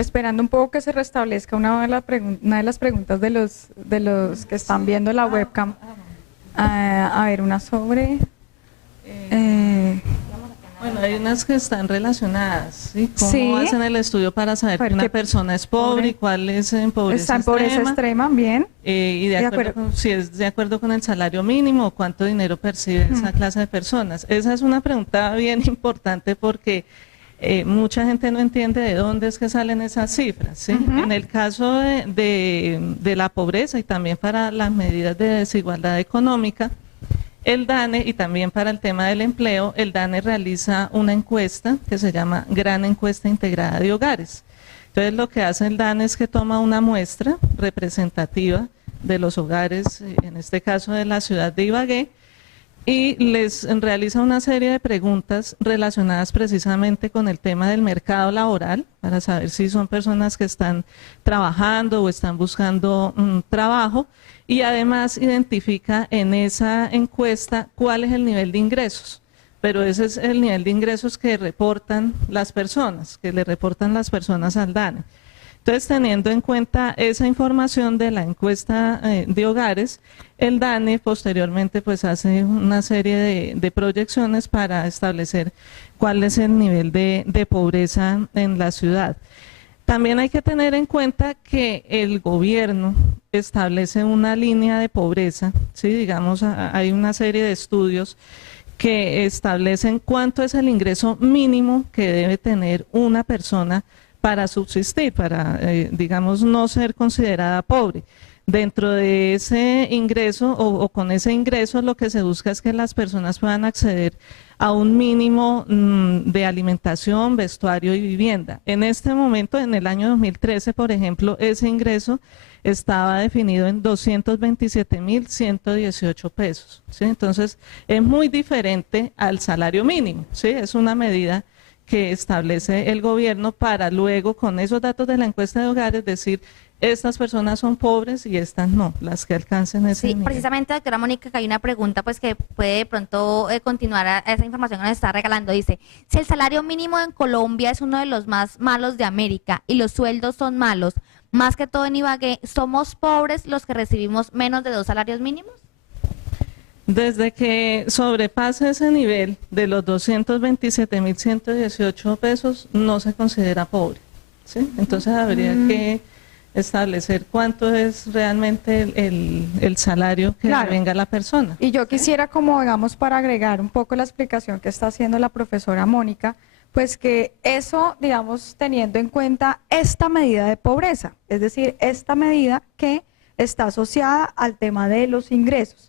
esperando un poco que se restablezca una de las preguntas de los que están viendo la webcam. A ver, una sobre... Bueno, hay unas que están relacionadas, ¿sí? ¿Cómo Sí. hacen el estudio para saber que una persona es pobre y cuál es en pobreza Está en pobreza extrema, bien. Y de acuerdo si es de acuerdo con el salario mínimo o cuánto dinero percibe esa clase de personas. Esa es una pregunta bien importante porque mucha gente no entiende de dónde es que salen esas cifras, ¿sí? En el caso de la pobreza y también para las medidas de desigualdad económica, el DANE y también para el tema del empleo, el DANE realiza una encuesta que se llama Gran Encuesta Integrada de Hogares. Entonces lo que hace el DANE es que toma una muestra representativa de los hogares, en este caso de la ciudad de Ibagué, y les realiza una serie de preguntas relacionadas precisamente con el tema del mercado laboral, para saber si son personas que están trabajando o están buscando trabajo, y además identifica en esa encuesta cuál es el nivel de ingresos, pero ese es el nivel de ingresos que reportan las personas, que le reportan las personas al DANE. Entonces, teniendo en cuenta esa información de la encuesta de hogares, el DANE posteriormente pues hace una serie de proyecciones para establecer cuál es el nivel de pobreza en la ciudad. También hay que tener en cuenta que el gobierno establece una línea de pobreza, ¿sí? Digamos, hay una serie de estudios que establecen cuánto es el ingreso mínimo que debe tener una persona para subsistir, para, digamos, no ser considerada pobre. Dentro de ese ingreso o con ese ingreso lo que se busca es que las personas puedan acceder a un mínimo de alimentación, vestuario y vivienda. En este momento, en el año 2013, por ejemplo, ese ingreso estaba definido en 227.118 pesos, ¿sí? Entonces, es muy diferente al salario mínimo, ¿sí? Es una medida que establece el gobierno para luego, con esos datos de la encuesta de hogares, decir estas personas son pobres y estas no, las que alcancen ese nivel. Precisamente, doctora Mónica, que hay una pregunta pues que puede de pronto continuar a esa información que nos está regalando. Dice, si el salario mínimo en Colombia es uno de los más malos de América y los sueldos son malos, más que todo en Ibagué, ¿somos pobres los que recibimos menos de 2 salarios mínimos? Desde que sobrepase ese nivel de los 227.118 pesos, no se considera pobre, ¿sí? Entonces habría que establecer cuánto es realmente el salario que venga la persona. Y yo quisiera, como digamos, para agregar un poco la explicación que está haciendo la profesora Mónica, pues que eso, digamos, teniendo en cuenta esta medida de pobreza, es decir, esta medida que está asociada al tema de los ingresos.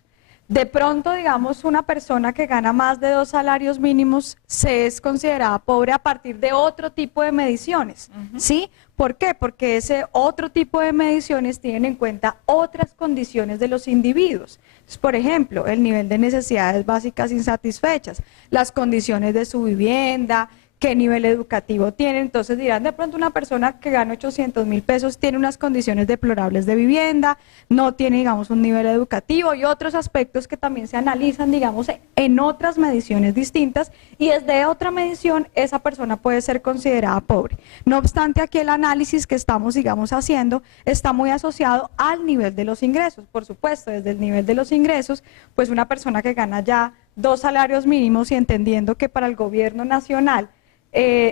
De pronto, digamos, una persona que gana más de 2 salarios mínimos se es considerada pobre a partir de otro tipo de mediciones, ¿sí? ¿Por qué? Porque ese otro tipo de mediciones tienen en cuenta otras condiciones de los individuos. Entonces, por ejemplo, el nivel de necesidades básicas insatisfechas, las condiciones de su vivienda, qué nivel educativo tiene. Entonces dirán, de pronto una persona que gana 800.000 pesos tiene unas condiciones deplorables de vivienda, no tiene, digamos, un nivel educativo y otros aspectos que también se analizan, digamos, en otras mediciones distintas, y desde otra medición esa persona puede ser considerada pobre. No obstante, aquí el análisis que estamos, digamos, haciendo está muy asociado al nivel de los ingresos. Por supuesto, desde el nivel de los ingresos, pues una persona que gana ya 2 salarios mínimos y entendiendo que para el gobierno nacional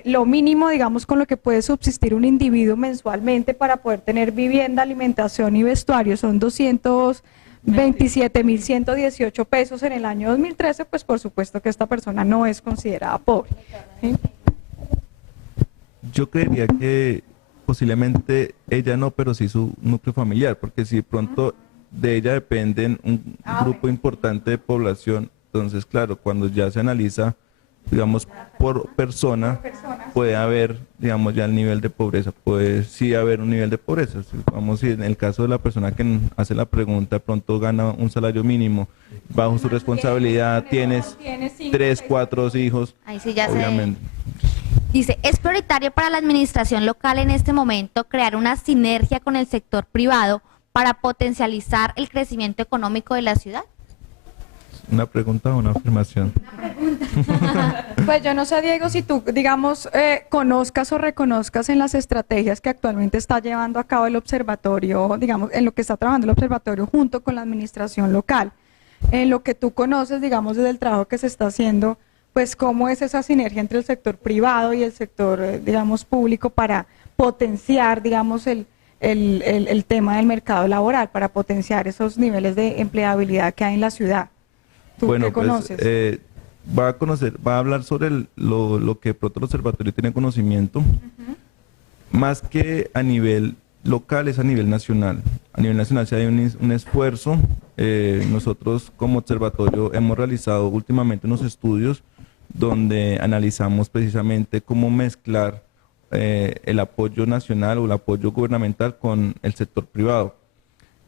lo mínimo, digamos, con lo que puede subsistir un individuo mensualmente para poder tener vivienda, alimentación y vestuario son 227.118 pesos en el año 2013, pues por supuesto que esta persona no es considerada pobre. ¿Sí? Yo creería que posiblemente ella no, pero sí su núcleo familiar, porque si de pronto de ella dependen un grupo importante de población, entonces claro, cuando ya se analiza, digamos, por persona, puede haber, digamos, ya el nivel de pobreza, puede sí haber un nivel de pobreza. Vamos, si en el caso de la persona que hace la pregunta, pronto gana un salario mínimo, bajo su responsabilidad tienes 3, 4 hijos, ahí sí ya obviamente. Dice, ¿es prioritario para la administración local en este momento crear una sinergia con el sector privado para potencializar el crecimiento económico de la ciudad? ¿Una pregunta o una afirmación? Una pregunta. Pues yo no sé, Diego, si tú, digamos, conozcas o reconozcas en las estrategias que actualmente está llevando a cabo el observatorio, digamos, en lo que está trabajando el observatorio junto con la administración local, en lo que tú conoces, digamos, desde el trabajo que se está haciendo, pues cómo es esa sinergia entre el sector privado y el sector, digamos, público para potenciar, digamos, el tema del mercado laboral, para potenciar esos niveles de empleabilidad que hay en la ciudad. ¿Tú Bueno, qué pues conoces? va a hablar sobre lo que pronto el observatorio tiene conocimiento, más que a nivel local, es a nivel nacional. A nivel nacional sí hay un esfuerzo. Nosotros como observatorio hemos realizado últimamente unos estudios donde analizamos precisamente cómo mezclar el apoyo nacional o el apoyo gubernamental con el sector privado.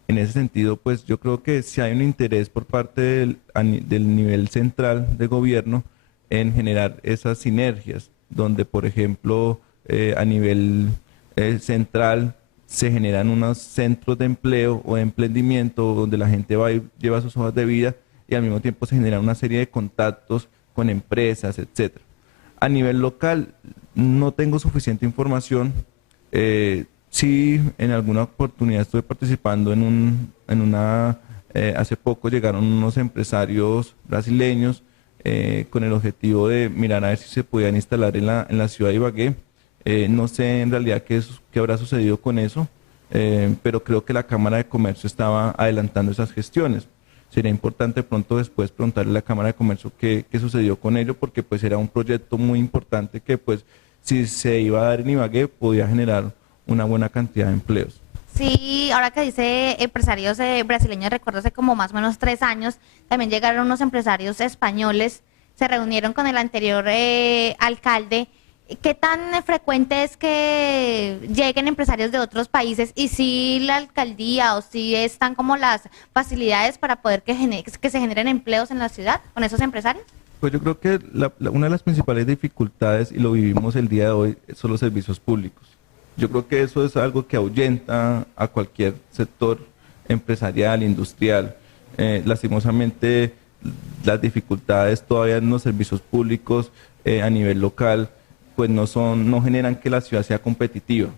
En ese sentido, pues yo creo que si hay un interés por parte del nivel central de gobierno en generar esas sinergias, donde por ejemplo a nivel central se generan unos centros de empleo o de emprendimiento donde la gente va y lleva sus hojas de vida y al mismo tiempo se generan una serie de contactos con empresas, etcétera. A nivel local no tengo suficiente información. Sí, en alguna oportunidad estuve participando hace poco llegaron unos empresarios brasileños con el objetivo de mirar a ver si se podían instalar en la ciudad de Ibagué. No sé en realidad qué habrá sucedido con eso, pero creo que la Cámara de Comercio estaba adelantando esas gestiones. Sería importante pronto después preguntarle a la Cámara de Comercio qué sucedió con ello, porque pues era un proyecto muy importante que pues si se iba a dar en Ibagué podía generar una buena cantidad de empleos. Sí, ahora que dice empresarios brasileños, recuerdo hace como más o menos 3 años, también llegaron unos empresarios españoles, se reunieron con el anterior alcalde. ¿Qué tan frecuente es que lleguen empresarios de otros países y si la alcaldía o si están como las facilidades para poder que se generen empleos en la ciudad con esos empresarios? Pues yo creo que una de las principales dificultades, y lo vivimos el día de hoy, son los servicios públicos. Yo creo que eso es algo que ahuyenta a cualquier sector empresarial, industrial. Lastimosamente, las dificultades todavía en los servicios públicos a nivel local, pues no generan que la ciudad sea competitiva.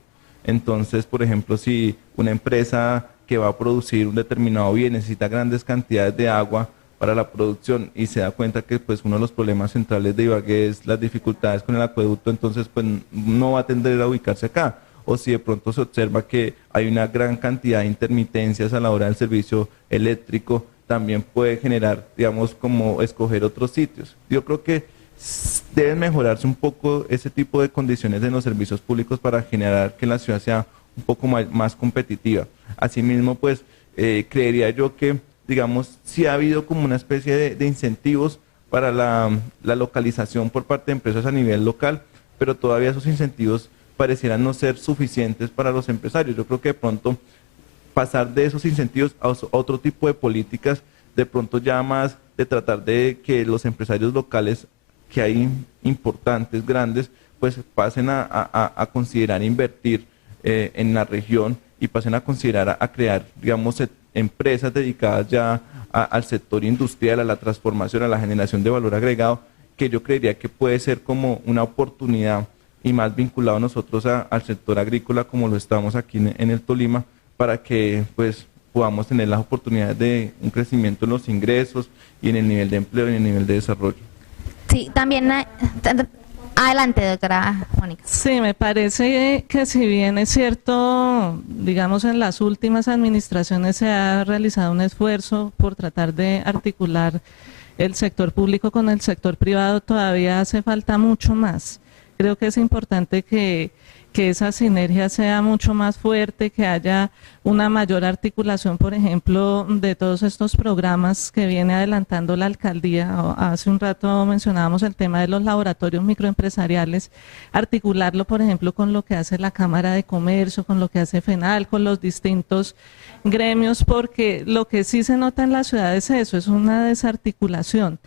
Entonces, por ejemplo, si una empresa que va a producir un determinado bien necesita grandes cantidades de agua para la producción y se da cuenta que pues uno de los problemas centrales de Ibagué es las dificultades con el acueducto, entonces pues no va a tender a ubicarse acá. O si de pronto se observa que hay una gran cantidad de intermitencias a la hora del servicio eléctrico, también puede generar, digamos, como escoger otros sitios. Yo creo que deben mejorarse un poco ese tipo de condiciones en los servicios públicos para generar que la ciudad sea un poco más competitiva. Asimismo, pues creería yo que, digamos, sí ha habido como una especie de incentivos para la localización por parte de empresas a nivel local, pero todavía esos incentivos parecieran no ser suficientes para los empresarios. Yo creo que de pronto pasar de esos incentivos a otro tipo de políticas, de pronto ya más de tratar de que los empresarios locales que hay importantes, grandes, pues pasen a considerar invertir en la región y pasen a considerar a crear, digamos, empresas dedicadas ya al sector industrial, a la transformación, a la generación de valor agregado, que yo creería que puede ser como una oportunidad y más vinculado nosotros al sector agrícola como lo estamos aquí en el Tolima, para que pues podamos tener las oportunidades de un crecimiento en los ingresos y en el nivel de empleo y en el nivel de desarrollo. Sí, también, adelante, doctora Mónica. Sí, me parece que si bien es cierto, digamos, en las últimas administraciones se ha realizado un esfuerzo por tratar de articular el sector público con el sector privado, todavía hace falta mucho más. Creo que es importante que esa sinergia sea mucho más fuerte, que haya una mayor articulación, por ejemplo, de todos estos programas que viene adelantando la alcaldía. Hace un rato mencionábamos el tema de los laboratorios microempresariales, articularlo, por ejemplo, con lo que hace la Cámara de Comercio, con lo que hace FENAL, con los distintos gremios, porque lo que sí se nota en la ciudad es eso, es una desarticulación.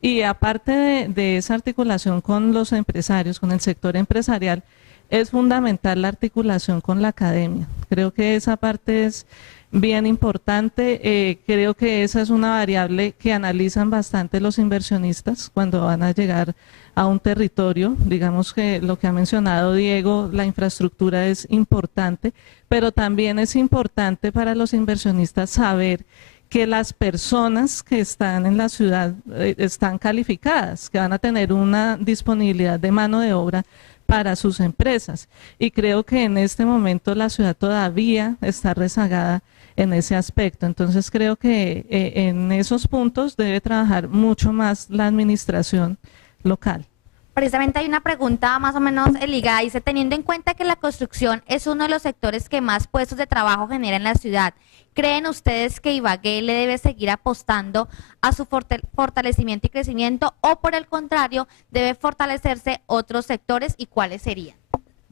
Y aparte de esa articulación con los empresarios, con el sector empresarial, es fundamental la articulación con la academia. Creo que esa parte es bien importante. Creo que esa es una variable que analizan bastante los inversionistas cuando van a llegar a un territorio. Digamos que lo que ha mencionado Diego, la infraestructura es importante, pero también es importante para los inversionistas saber que las personas que están en la ciudad están calificadas, que van a tener una disponibilidad de mano de obra para sus empresas. Y creo que en este momento la ciudad todavía está rezagada en ese aspecto. Entonces creo que en esos puntos debe trabajar mucho más la administración local. Precisamente hay una pregunta más o menos ligada, dice, teniendo en cuenta que la construcción es uno de los sectores que más puestos de trabajo genera en la ciudad, ¿creen ustedes que Ibagué le debe seguir apostando a su fortalecimiento y crecimiento o por el contrario debe fortalecerse otros sectores y cuáles serían?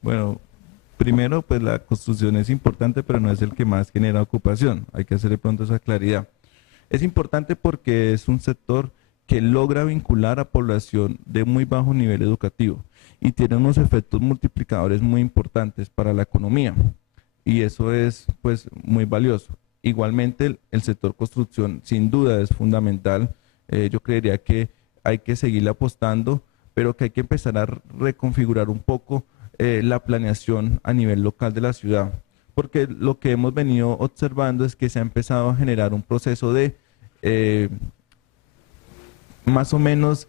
Bueno, primero pues la construcción es importante, pero no es el que más genera ocupación, hay que hacer de pronto esa claridad. Es importante porque es un sector que logra vincular a población de muy bajo nivel educativo y tiene unos efectos multiplicadores muy importantes para la economía y eso es pues muy valioso. Igualmente el sector construcción sin duda es fundamental, yo creería que hay que seguirle apostando, pero que hay que empezar a reconfigurar un poco la planeación a nivel local de la ciudad, porque lo que hemos venido observando es que se ha empezado a generar un proceso de más o menos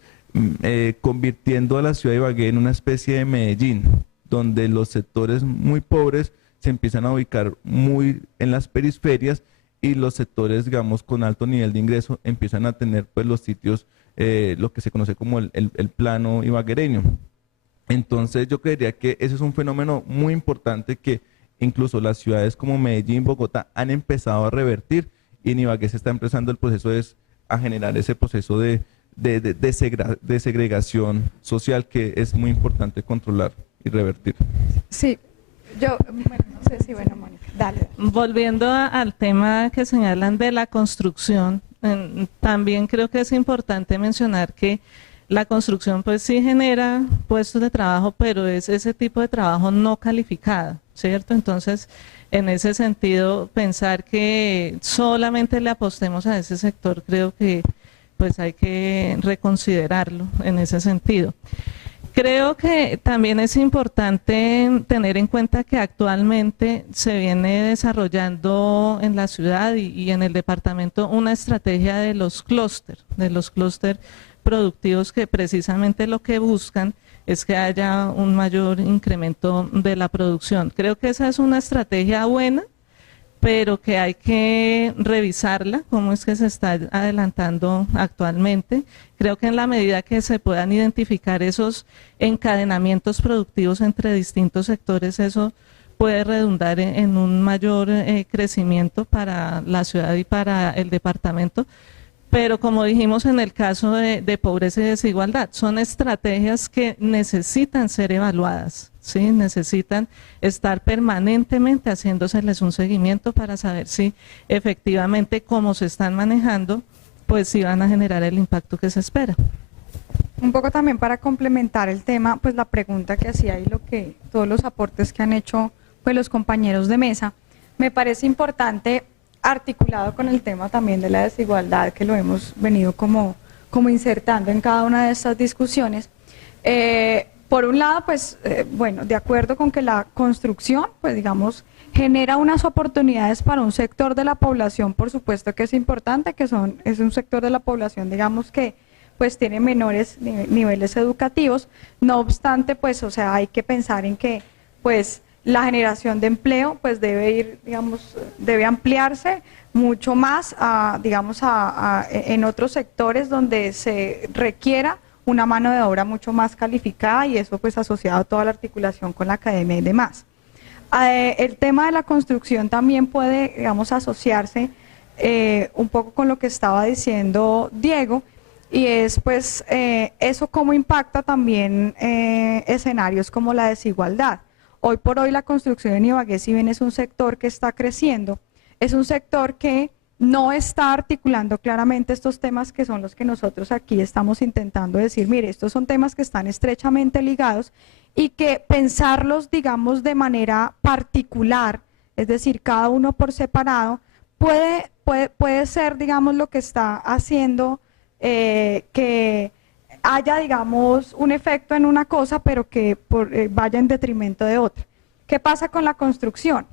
convirtiendo a la ciudad de Ibagué en una especie de Medellín, donde los sectores muy pobres se empiezan a ubicar muy en las periferias y los sectores, digamos, con alto nivel de ingreso empiezan a tener pues los sitios, lo que se conoce como el plano ibaguereño. Entonces yo creería que ese es un fenómeno muy importante que incluso las ciudades como Medellín, Bogotá han empezado a revertir y en Ibagué se está empezando el proceso a generar ese proceso de segregación social que es muy importante controlar y revertir. Sí, bueno, no sé si, bueno, Mónica, dale. Volviendo al tema que señalan de la construcción, también creo que es importante mencionar que la construcción pues sí genera puestos de trabajo, pero es ese tipo de trabajo no calificado, ¿cierto? Entonces, en ese sentido, pensar que solamente le apostemos a ese sector, creo que pues hay que reconsiderarlo en ese sentido. Creo que también es importante tener en cuenta que actualmente se viene desarrollando en la ciudad y en el departamento una estrategia de los clústeres productivos que precisamente lo que buscan es que haya un mayor incremento de la producción. Creo que esa es una estrategia buena, pero que hay que revisarla, cómo es que se está adelantando actualmente. Creo que en la medida que se puedan identificar esos encadenamientos productivos entre distintos sectores, eso puede redundar en un mayor crecimiento para la ciudad y para el departamento. Pero como dijimos en el caso de pobreza y desigualdad, son estrategias que necesitan ser evaluadas, ¿sí? Necesitan estar permanentemente haciéndoseles un seguimiento para saber si efectivamente como se están manejando, pues sí van a generar el impacto que se espera. Un poco también para complementar el tema, pues la pregunta que hacía y todos los aportes que han hecho pues los compañeros de mesa, me parece importante articulado con el tema también de la desigualdad que lo hemos venido como insertando en cada una de estas discusiones. Por un lado, pues, bueno, de acuerdo con que la construcción, pues digamos, genera unas oportunidades para un sector de la población, por supuesto que es importante, es un sector de la población, digamos, que pues tiene menores niveles educativos, no obstante, pues, o sea, hay que pensar en que, pues, la generación de empleo pues debe ampliarse mucho más en otros sectores donde se requiera una mano de obra mucho más calificada y eso pues asociado a toda la articulación con la academia y demás. El tema de la construcción también puede, digamos, asociarse un poco con lo que estaba diciendo Diego y es pues eso cómo impacta también escenarios como la desigualdad. Hoy por hoy la construcción en Ibagué, si bien es un sector que está creciendo, es un sector que no está articulando claramente estos temas que son los que nosotros aquí estamos intentando decir, mire, estos son temas que están estrechamente ligados y que pensarlos, digamos, de manera particular, es decir, cada uno por separado, puede ser, digamos, lo que está haciendo que haya, digamos, un efecto en una cosa, pero que vaya en detrimento de otra. ¿Qué pasa con la construcción?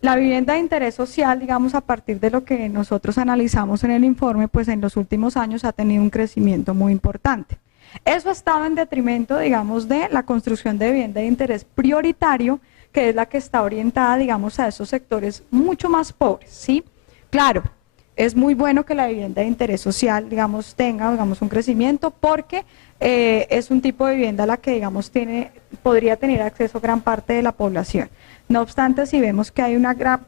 La vivienda de interés social, digamos, a partir de lo que nosotros analizamos en el informe, pues en los últimos años ha tenido un crecimiento muy importante. Eso ha estado en detrimento, digamos, de la construcción de vivienda de interés prioritario, que es la que está orientada, digamos, a esos sectores mucho más pobres, ¿sí? Claro, es muy bueno que la vivienda de interés social, digamos, tenga, digamos, un crecimiento porque es un tipo de vivienda a la que, digamos, podría tener acceso gran parte de la población. No obstante, si vemos que hay una gran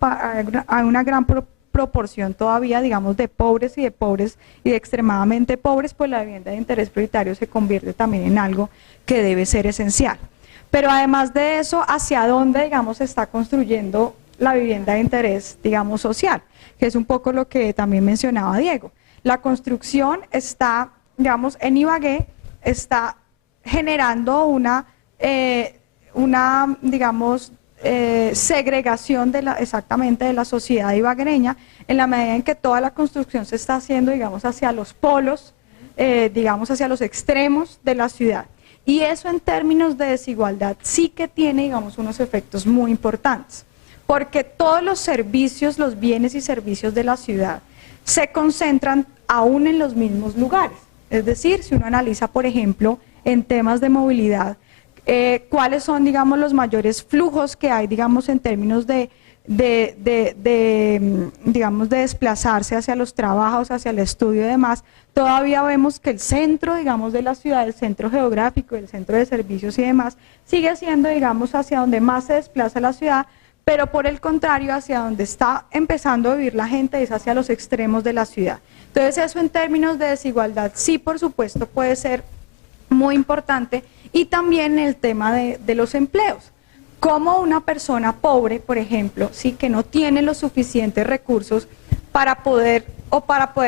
proporción todavía, digamos, de pobres y de extremadamente pobres, pues la vivienda de interés prioritario se convierte también en algo que debe ser esencial. Pero además de eso, ¿hacia dónde, digamos, se está construyendo la vivienda de interés, digamos, social? Que es un poco lo que también mencionaba Diego. La construcción está, digamos, en Ibagué, está generando una digamos, segregación exactamente de la sociedad ibaguereña, en la medida en que toda la construcción se está haciendo, digamos, hacia los polos, digamos, hacia los extremos de la ciudad. Y eso en términos de desigualdad sí que tiene, digamos, unos efectos muy importantes, porque todos los servicios, los bienes y servicios de la ciudad se concentran aún en los mismos lugares. Es decir, si uno analiza, por ejemplo, en temas de movilidad, cuáles son, digamos, los mayores flujos que hay, digamos, en términos digamos, de desplazarse hacia los trabajos, hacia el estudio y demás, todavía vemos que el centro, digamos, de la ciudad, el centro geográfico, el centro de servicios y demás, sigue siendo, digamos, hacia donde más se desplaza la ciudad, pero por el contrario, hacia donde está empezando a vivir la gente es hacia los extremos de la ciudad. Entonces, eso en términos de desigualdad, sí, por supuesto, puede ser muy importante, y también el tema de los empleos. Como una persona pobre, por ejemplo, sí, que no tiene los suficientes recursos para poder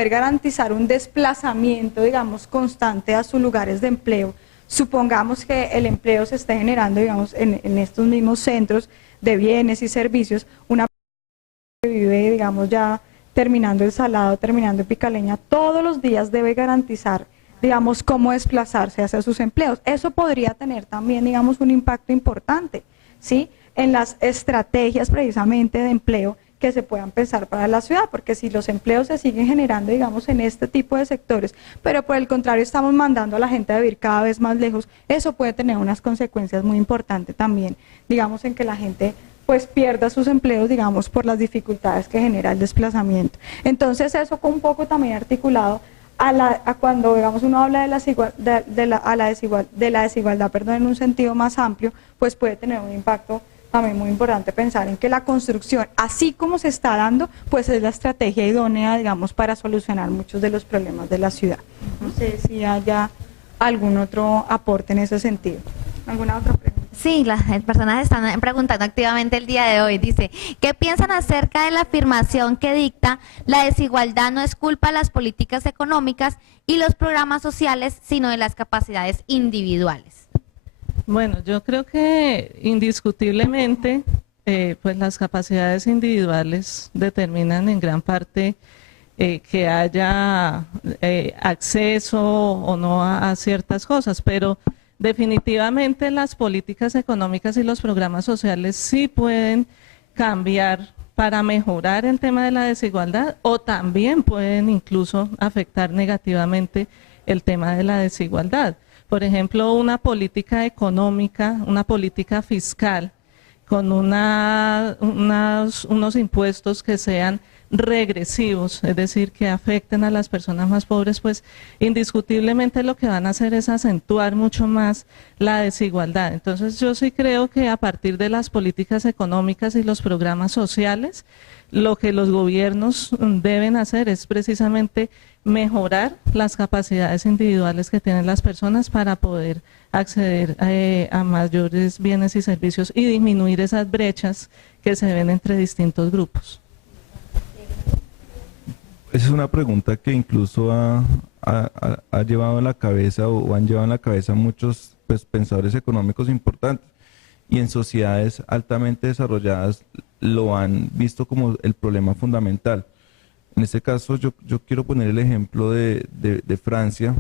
garantizar un desplazamiento, digamos, constante a sus lugares de empleo. Supongamos que el empleo se esté generando, digamos, en estos mismos centros de bienes y servicios, una persona que vive, digamos, ya terminando el Salado, terminando en Picaleña, todos los días debe garantizar, digamos, cómo desplazarse hacia sus empleos. Eso podría tener también, digamos, un impacto importante, ¿sí?, en las estrategias precisamente de empleo que se puedan pensar para la ciudad, porque si los empleos se siguen generando, digamos, en este tipo de sectores, pero por el contrario estamos mandando a la gente a vivir cada vez más lejos, eso puede tener unas consecuencias muy importantes también, digamos, en que la gente pues pierda sus empleos, digamos, por las dificultades que genera el desplazamiento. Entonces eso con un poco también articulado a cuando, digamos, uno habla de la desigualdad, perdón, en un sentido más amplio, pues puede tener un impacto también muy importante pensar en que la construcción, así como se está dando, pues es la estrategia idónea, digamos, para solucionar muchos de los problemas de la ciudad. No sé si haya algún otro aporte en ese sentido. ¿Alguna otra pregunta? Sí, las personas están preguntando activamente el día de hoy. Dice, ¿qué piensan acerca de la afirmación que dicta la desigualdad no es culpa de las políticas económicas y los programas sociales, sino de las capacidades individuales? Bueno, yo creo que indiscutiblemente pues las capacidades individuales determinan en gran parte que haya acceso o no a ciertas cosas, pero definitivamente las políticas económicas y los programas sociales sí pueden cambiar para mejorar el tema de la desigualdad o también pueden incluso afectar negativamente el tema de la desigualdad. Por ejemplo, una política económica, una política fiscal con unos impuestos que sean regresivos, es decir, que afecten a las personas más pobres, pues indiscutiblemente lo que van a hacer es acentuar mucho más la desigualdad. Entonces yo sí creo que a partir de las políticas económicas y los programas sociales, lo que los gobiernos deben hacer es precisamente mejorar las capacidades individuales que tienen las personas para poder acceder a mayores bienes y servicios y disminuir esas brechas que se ven entre distintos grupos. Esa es una pregunta que incluso ha llevado a la cabeza o han llevado en la cabeza muchos pensadores económicos importantes. Y en sociedades altamente desarrolladas, lo han visto como el problema fundamental. En este caso yo quiero poner el ejemplo de Francia,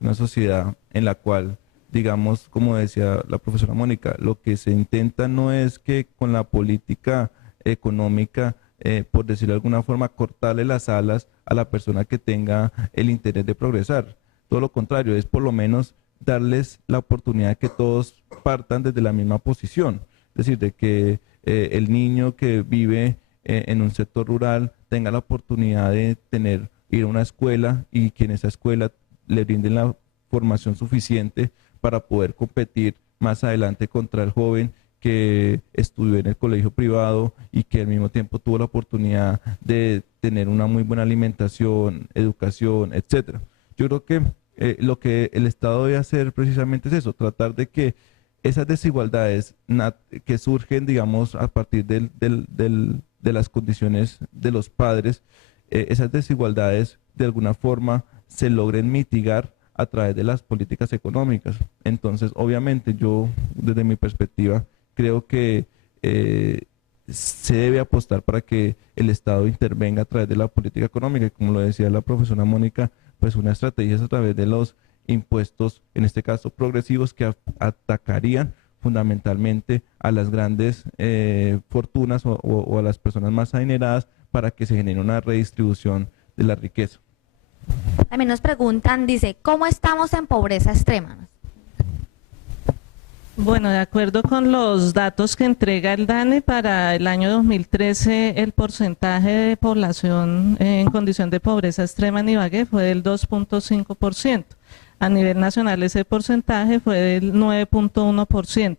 una sociedad en la cual, digamos, como decía la profesora Mónica, lo que se intenta no es que con la política económica, por decirlo de alguna forma, cortarle las alas a la persona que tenga el interés de progresar. Todo lo contrario, es por lo menos darles la oportunidad de que todos partan desde la misma posición. Es decir, de que el niño que vive en un sector rural tenga la oportunidad de ir a una escuela y que en esa escuela le brinden la formación suficiente para poder competir más adelante contra el joven que estudió en el colegio privado y que al mismo tiempo tuvo la oportunidad de tener una muy buena alimentación, educación, etcétera. Yo creo que lo que el Estado debe hacer precisamente es eso, tratar de que esas desigualdades que surgen, digamos, a partir de las condiciones de los padres, esas desigualdades de alguna forma se logren mitigar a través de las políticas económicas. Entonces, obviamente, yo, desde mi perspectiva, creo que se debe apostar para que el Estado intervenga a través de la política económica, y como lo decía la profesora Mónica, pues una estrategia es a través de los impuestos, en este caso progresivos, que atacarían fundamentalmente a las grandes fortunas o a las personas más adineradas para que se genere una redistribución de la riqueza. También nos preguntan, dice, ¿cómo estamos en pobreza extrema? Bueno, de acuerdo con los datos que entrega el DANE, para el año 2013 el porcentaje de población en condición de pobreza extrema en Ibagué fue del 2.5%. A nivel nacional ese porcentaje fue del 9.1%.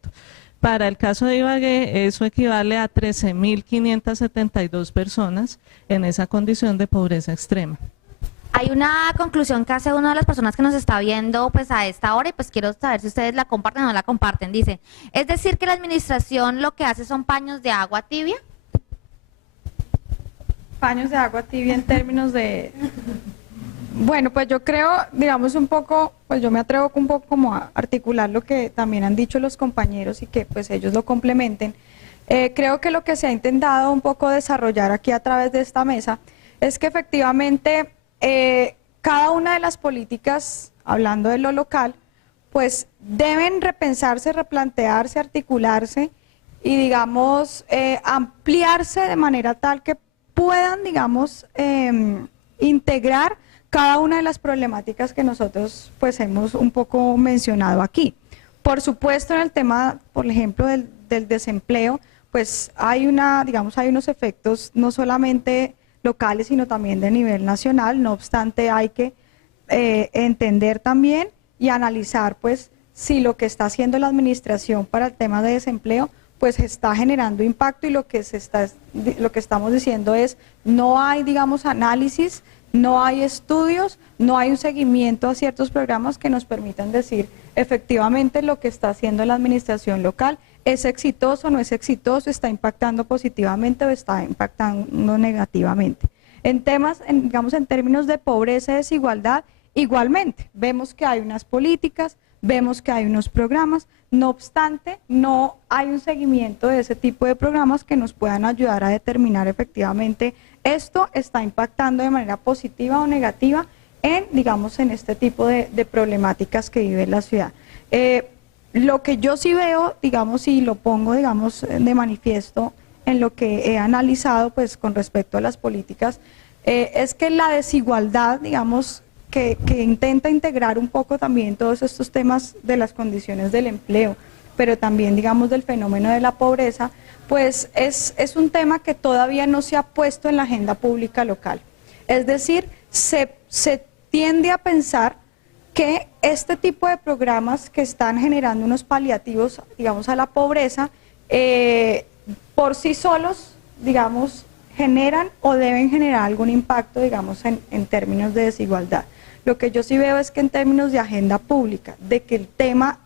Para el caso de Ibagué eso equivale a 13.572 personas en esa condición de pobreza extrema. Hay una conclusión que hace una de las personas que nos está viendo pues a esta hora y pues quiero saber si ustedes la comparten o no la comparten. Dice, ¿es decir que la administración lo que hace son paños de agua tibia? Paños de agua tibia en términos de... Bueno, pues yo creo, digamos un poco, pues yo me atrevo un poco como a articular lo que también han dicho los compañeros y que pues ellos lo complementen. Creo que lo que se ha intentado un poco desarrollar aquí a través de esta mesa es que efectivamente cada una de las políticas, hablando de lo local, pues deben repensarse, replantearse, articularse y digamos ampliarse de manera tal que puedan, digamos, integrar cada una de las problemáticas que nosotros pues hemos un poco mencionado aquí. Por supuesto, en el tema, por ejemplo, del desempleo, pues hay hay unos efectos no solamente locales, sino también de nivel nacional. No obstante, hay que entender también y analizar pues si lo que está haciendo la administración para el tema de desempleo pues está generando impacto, y lo que estamos diciendo es no hay, digamos, análisis, no hay estudios, no hay un seguimiento a ciertos programas que nos permitan decir efectivamente lo que está haciendo la administración local es exitoso, no es exitoso, está impactando positivamente o está impactando negativamente. En temas, digamos, en términos de pobreza y desigualdad, igualmente, vemos que hay unas políticas, vemos que hay unos programas, no obstante, no hay un seguimiento de ese tipo de programas que nos puedan ayudar a determinar efectivamente esto está impactando de manera positiva o negativa en, digamos, en este tipo de problemáticas que vive la ciudad. Lo que yo sí veo, digamos, y lo pongo, digamos, de manifiesto en lo que he analizado, pues, con respecto a las políticas, es que la desigualdad, digamos, que intenta integrar un poco también todos estos temas de las condiciones del empleo, pero también, digamos, del fenómeno de la pobreza, pues es un tema que todavía no se ha puesto en la agenda pública local. Es decir, se tiende a pensar que este tipo de programas que están generando unos paliativos, digamos, a la pobreza, por sí solos, digamos, generan o deben generar algún impacto, digamos, en términos de desigualdad. Lo que yo sí veo es que en términos de agenda pública, de que el tema,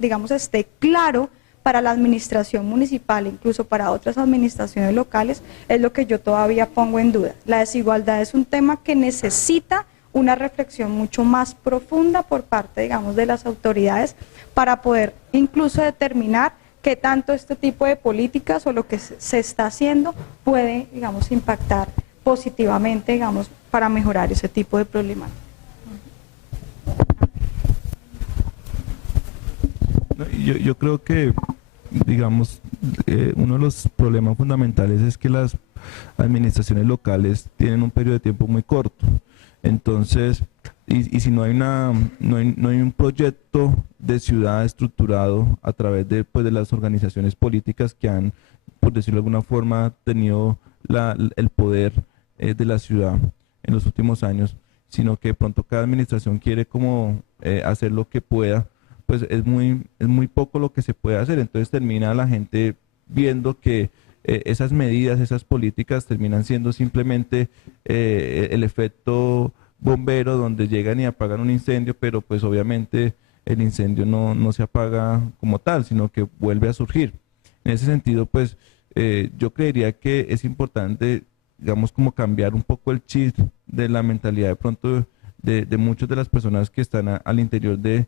digamos, esté claro para la administración municipal, incluso para otras administraciones locales, es lo que yo todavía pongo en duda. La desigualdad es un tema que necesita una reflexión mucho más profunda por parte, digamos, de las autoridades para poder incluso determinar qué tanto este tipo de políticas o lo que se está haciendo puede, digamos, impactar positivamente, digamos, para mejorar ese tipo de problemas. Yo creo que, digamos, uno de los problemas fundamentales es que las administraciones locales tienen un periodo de tiempo muy corto. Entonces, y si no hay no hay un proyecto de ciudad estructurado a través de, pues, de las organizaciones políticas que han, por decirlo de alguna forma, tenido el poder de la ciudad en los últimos años, sino que de pronto cada administración quiere como hacer lo que pueda, pues es muy poco lo que se puede hacer. Entonces termina la gente viendo que esas medidas, esas políticas terminan siendo simplemente el efecto bombero, donde llegan y apagan un incendio, pero pues obviamente el incendio no se apaga como tal, sino que vuelve a surgir. En ese sentido, pues yo creería que es importante, digamos, como cambiar un poco el chip de la mentalidad de pronto de muchas de las personas que están al interior de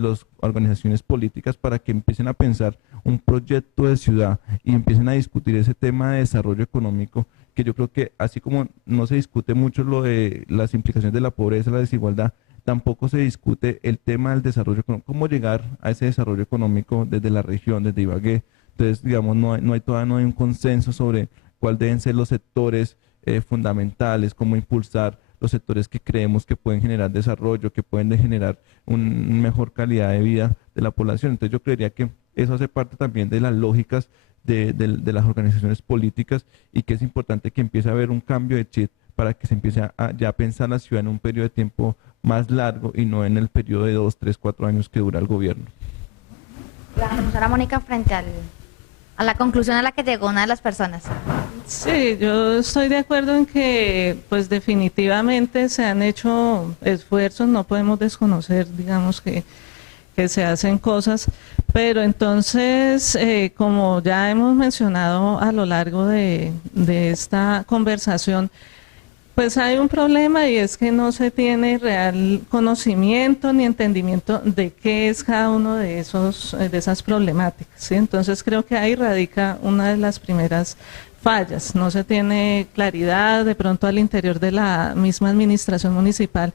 las organizaciones políticas, para que empiecen a pensar un proyecto de ciudad y empiecen a discutir ese tema de desarrollo económico, que yo creo que así como no se discute mucho lo de las implicaciones de la pobreza, la desigualdad, tampoco se discute el tema del desarrollo económico, cómo llegar a ese desarrollo económico desde la región, desde Ibagué. Entonces, digamos, todavía no hay un consenso sobre cuáles deben ser los sectores fundamentales, cómo impulsar los sectores que creemos que pueden generar desarrollo, que pueden generar una mejor calidad de vida de la población. Entonces yo creería que eso hace parte también de las lógicas de las organizaciones políticas, y que es importante que empiece a haber un cambio de chip para que se empiece a ya pensar la ciudad en un periodo de tiempo más largo y no en el periodo de 2, 3, 4 años que dura el gobierno. La profesora Mónica, frente a la conclusión a la que llegó una de las personas. Sí, yo estoy de acuerdo en que pues definitivamente se han hecho esfuerzos, no podemos desconocer, digamos, que se hacen cosas, pero entonces, como ya hemos mencionado a lo largo de esta conversación, pues hay un problema, y es que no se tiene real conocimiento ni entendimiento de qué es cada uno de esas problemáticas, ¿sí? Entonces creo que ahí radica una de las primeras fallas. No se tiene claridad de pronto al interior de la misma administración municipal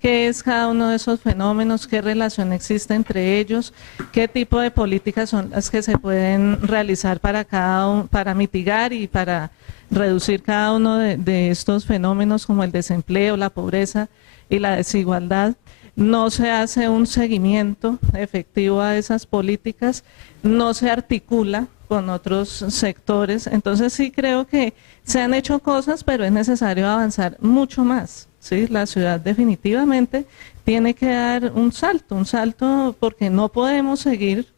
qué es cada uno de esos fenómenos, qué relación existe entre ellos, qué tipo de políticas son las que se pueden realizar para mitigar y para reducir cada uno de estos fenómenos, como el desempleo, la pobreza y la desigualdad. No se hace un seguimiento efectivo a esas políticas, no se articula con otros sectores. Entonces sí creo que se han hecho cosas, pero es necesario avanzar mucho más, ¿sí? La ciudad definitivamente tiene que dar un salto, porque no podemos seguir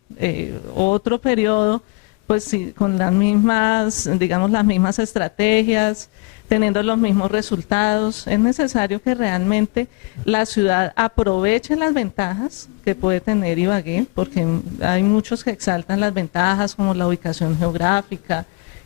otro periodo pues sí, con las mismas, digamos, las mismas estrategias, teniendo los mismos resultados. Es necesario que realmente la ciudad aproveche las ventajas que puede tener Ibagué, porque hay muchos que exaltan las ventajas, como la ubicación geográfica,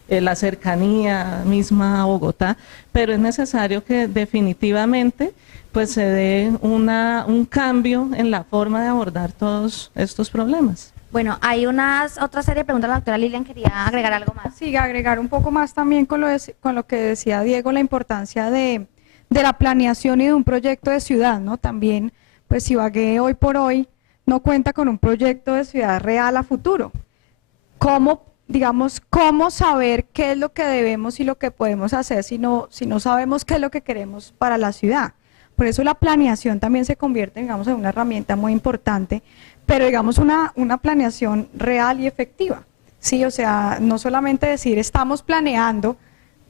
la cercanía misma a Bogotá, pero es necesario que definitivamente pues se dé un cambio en la forma de abordar todos estos problemas. Bueno, hay otra serie de preguntas. La doctora Lilian quería agregar algo más. Sí, agregar un poco más también con lo que decía Diego, la importancia de la planeación y de un proyecto de ciudad, ¿no? También, pues Ibagué hoy por hoy no cuenta con un proyecto de ciudad real a futuro. ¿Cómo saber qué es lo que debemos y lo que podemos hacer si no sabemos qué es lo que queremos para la ciudad? Por eso la planeación también se convierte, digamos, en una herramienta muy importante, pero digamos una planeación real y efectiva, ¿sí? O sea, no solamente decir estamos planeando,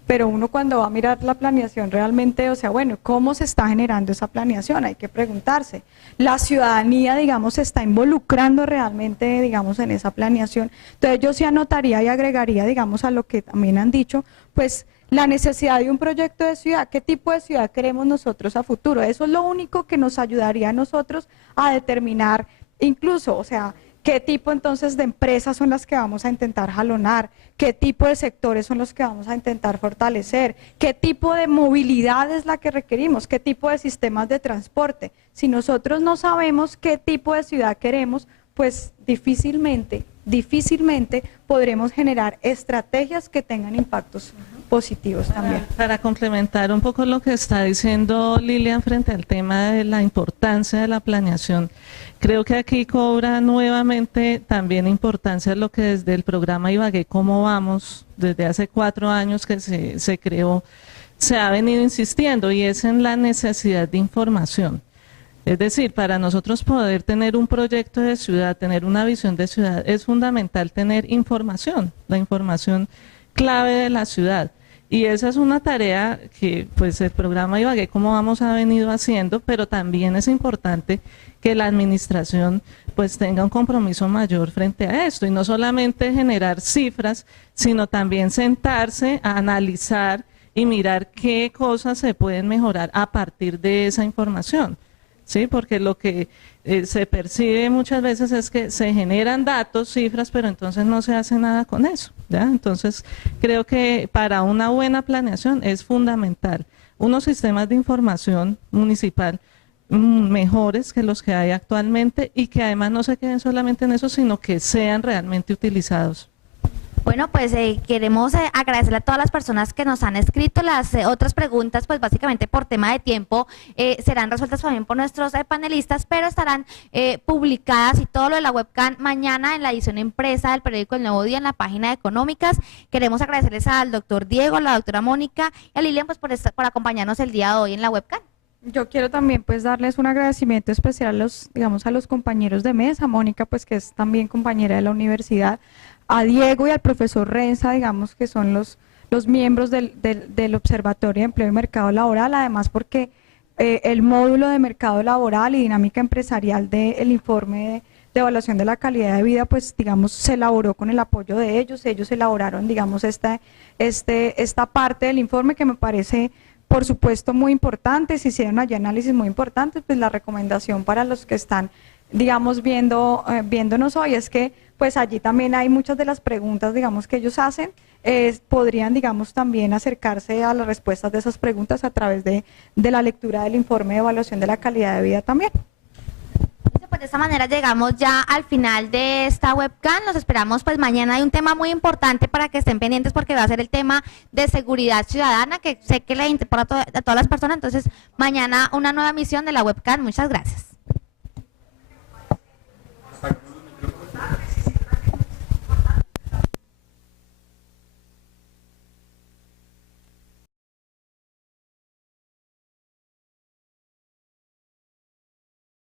pero uno cuando va a mirar la planeación realmente, o sea, bueno, ¿cómo se está generando esa planeación? Hay que preguntarse. La ciudadanía, digamos, se está involucrando realmente, digamos, en esa planeación. Entonces yo sí anotaría y agregaría, digamos, a lo que también han dicho, pues la necesidad de un proyecto de ciudad. ¿Qué tipo de ciudad queremos nosotros a futuro? Eso es lo único que nos ayudaría a nosotros a determinar incluso, o sea, qué tipo entonces de empresas son las que vamos a intentar jalonar, qué tipo de sectores son los que vamos a intentar fortalecer, qué tipo de movilidad es la que requerimos, qué tipo de sistemas de transporte. Si nosotros no sabemos qué tipo de ciudad queremos, pues difícilmente difícilmente podremos generar estrategias que tengan impactos positivos también. Para complementar un poco lo que está diciendo Lilian frente al tema de la importancia de la planeación, creo que aquí cobra nuevamente también importancia lo que desde el programa Ibagué Cómo Vamos, desde hace 4 años que se creó, se ha venido insistiendo, y es en la necesidad de información. Es decir, para nosotros poder tener un proyecto de ciudad, tener una visión de ciudad, es fundamental tener información, la información clave de la ciudad. Y esa es una tarea que pues el programa Ibagué Cómo Vamos ha venido haciendo, pero también es importante que la administración pues tenga un compromiso mayor frente a esto, y no solamente generar cifras, sino también sentarse a analizar y mirar qué cosas se pueden mejorar a partir de esa información. Sí, porque lo que se percibe muchas veces es que se generan datos, cifras, pero entonces no se hace nada con eso, ¿ya? Entonces, creo que para una buena planeación es fundamental unos sistemas de información municipal mejores que los que hay actualmente, y que además no se queden solamente en eso, sino que sean realmente utilizados. Bueno, pues queremos agradecerle a todas las personas que nos han escrito. Las otras preguntas, pues básicamente por tema de tiempo, serán resueltas también por nuestros panelistas, pero estarán publicadas, y todo lo de la webcam mañana en la edición impresa del periódico El Nuevo Día, en la página de Económicas. Queremos agradecerles al doctor Diego, a la doctora Mónica y a Lilian pues por acompañarnos el día de hoy en la webcam. Yo quiero también pues darles un agradecimiento especial a los, digamos, a los compañeros de mesa, Mónica pues que es también compañera de la universidad, a Diego y al profesor Renza, digamos que son los miembros del Observatorio de Empleo y Mercado Laboral, además porque el módulo de mercado laboral y dinámica empresarial del informe de evaluación de la calidad de vida, pues digamos se elaboró con el apoyo de ellos elaboraron digamos esta parte del informe que me parece por supuesto muy importante. Se hicieron allí análisis muy importantes, pues la recomendación para los que están digamos viéndonos hoy es que pues allí también hay muchas de las preguntas digamos que ellos hacen, podrían digamos también acercarse a las respuestas de esas preguntas a través de la lectura del informe de evaluación de la calidad de vida también. Pues de esta manera llegamos ya al final de esta webcam. Nos esperamos pues mañana. Hay un tema muy importante para que estén pendientes, porque va a ser el tema de seguridad ciudadana, que sé que le importa a todas las personas. Entonces mañana una nueva emisión de la webcam. Muchas gracias.